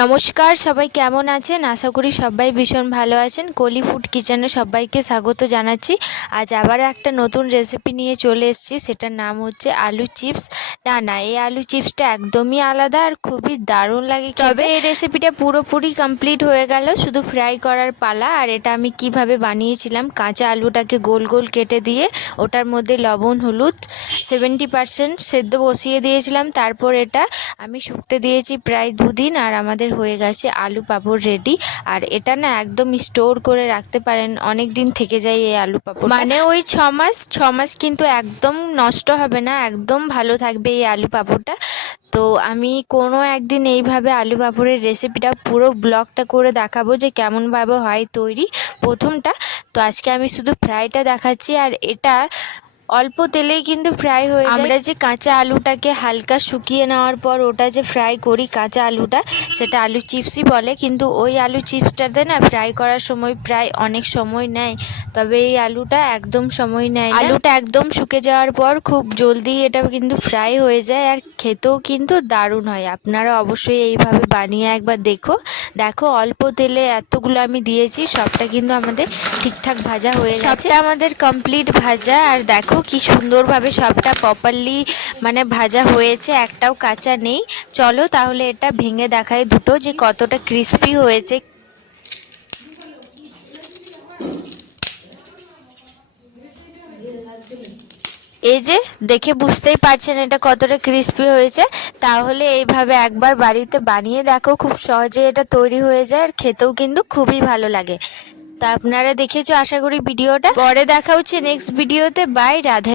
নমস্কার, সবাই কেমন আছেন? আশা করি সবাই ভীষণ ভালো আছেন। কলি ফুড কিচেনে সবাইকে স্বাগত জানাচ্ছি। আজ আবারও একটা নতুন রেসিপি নিয়ে চলে এসেছি, সেটার নাম হচ্ছে আলু চিপস। না, এই আলু চিপসটা একদমই আলাদা আর খুবই দারুণ লাগে খেতে। তবে এই রেসিপিটা পুরোপুরি কমপ্লিট হয়ে গেল, শুধু ফ্রাই করার পালা। আর এটা আমি কিভাবে বানিয়েছিলাম, কাঁচা আলুটাকে গোল গোল কেটে দিয়ে ওটার মধ্যে লবণ হলুদ 70% সেদ্ধ বসিয়ে দিয়েছিলাম। তারপর এটা আমি শুকতে দিয়েছি প্রায় 2 দিন, আর আমাদের হয়ে গেছে আলু পাঁপড় রেডি। আর এটা না একদম স্টোর করে রাখতে পারেন, অনেক দিন থেকে যায় এই আলু পাঁপড়, মানে ওই 6 মাস কিন্তু একদম নষ্ট হবে না, একদম ভালো থাকবে এই আলু পাঁপড়টা। তো আমি কোনো একদিন এইভাবে আলু পাঁপড়ের রেসিপিটা পুরো ব্লগটা করে দেখাবো যে কেমনভাবে হয় তৈরি প্রথমটা। তো আজকে আমি শুধু ফ্রাইটা দেখাচ্ছি, আর এটা অল্প তেলেই কিন্তু ফ্রাই হয়ে যায়। আমরা যে কাঁচা আলুটাকে হালকা শুকিয়ে নেওয়ার পর ওটা যে ফ্রাই করি কাঁচা আলুটা, সেটা আলু চিপসই বলে। কিন্তু ওই আলু চিপসটাতে না ফ্রাই করার সময় প্রায় অনেক সময় নেয়, তবে এই আলুটা একদম সময় নেয় না। আলুটা একদম শুকে যাওয়ার পর খুব জলদি এটা কিন্তু ফ্রাই হয়ে যায়, আর খেতেও কিন্তু দারুণ হয়। আপনারা অবশ্যই এইভাবে বানিয়ে একবার দেখো অল্প তেলে এতগুলো আমি দিয়েছি, সবটা কিন্তু আমাদের ঠিকঠাক ভাজা হয়ে গেছে। সবটা আমাদের কমপ্লিট ভাজা, আর দেখো কি সুন্দরভাবে সবটা প্রপারলি মানে ভাজা হয়েছে, একটাও কাঁচা নেই। চলো তাহলে এটা ভেঙে দেখাই দুটো যে কতটা ক্রিস্পি হয়েছে। এই যে দেখে বুঝতেই পারছেন এটা কতটা ক্রিস্পি হয়েছে। তাহলে এইভাবে একবার বাড়িতে বানিয়ে দেখো, খুব সহজে এটা তৈরি হয়ে যায়, আর খেতেও কিন্তু খুবই ভালো লাগে। তা আপনারা দেখেছো আশা করি ভিডিওটা। পরে দেখা হচ্ছে নেক্সট ভিডিওতে। বাই, রাধে।